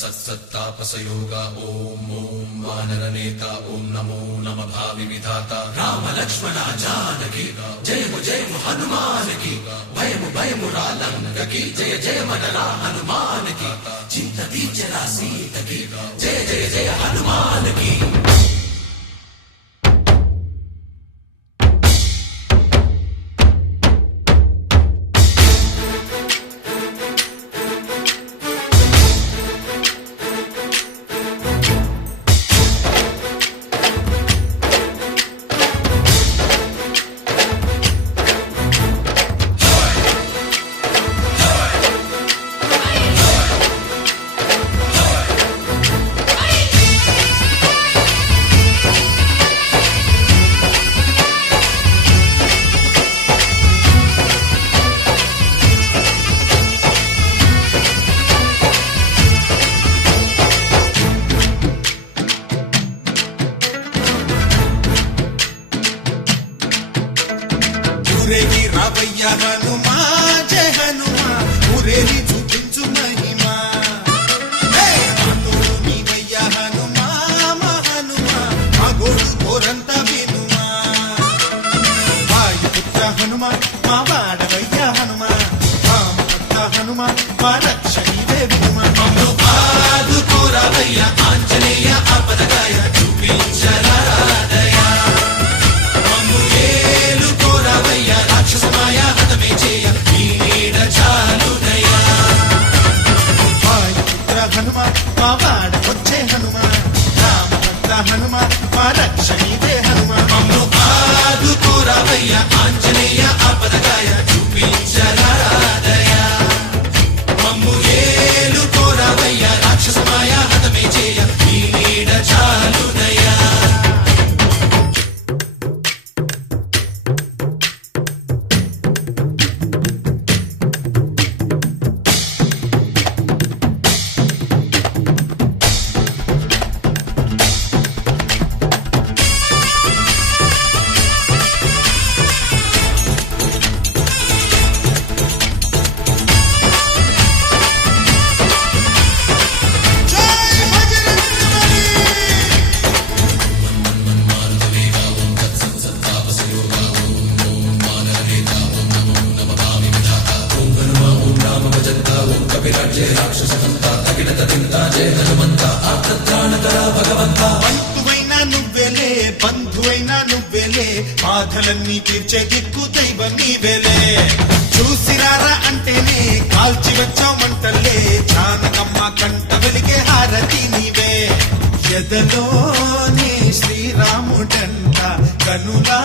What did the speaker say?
सत्सत्तापसयोग ओम ओम वानरनेता ओम नमो नमः भावि विधाता राम लक्ष्मण जानकी जय हनुमान की भयमु रालंक की जय मनरा हनुमान की चिंतती चला सीत की जय हनुमान की। ఊరేగి రావయ్య హనుమా జయ హనుమా ఊరేగి చూపించు మహిమా మాతోడు నీవయ్య హనుమా మా హనుమా మా గోడు కోరంత వినుమా వాయుపుత్ర హనుమా మా వాడవయ్య హనుమా రామపుత్ర హనుమా మా రక్షణీవే వినుమా ఆదుకోరావయ్య ఆంజనేయ ఆపదగాయ చూపించరాదయా రాక్షసమాయ హతమే చేయ ఈ నీడ చాలునయా వాయుపుత్ర హనుమా మా వాడకొచ్చే హనుమా రామపుత్ర హనుమా మా రక్షణీవే హనుమా మమ్ము ఆదుకోరావయ్య ఆంజనేయ ఆపదగాయ చూపించరాదయా మమ్ము ఏలుకోరావయ్య రాక్షసమాయ హతమే చేయ ఈ నీడ చాలునయా। బంధువైనా నువ్వేలే బంధువైనా నువ్వేలే బాధలన్నీ తీర్చే దిక్కు దైవం నీవేలే చూసిరారా అంటేనే కాల్చి వచ్చామంటలే జానకమ్మ కంట వెలిగే హారతి నీవే ఎదలోనే శ్రీరాముడంట కనులా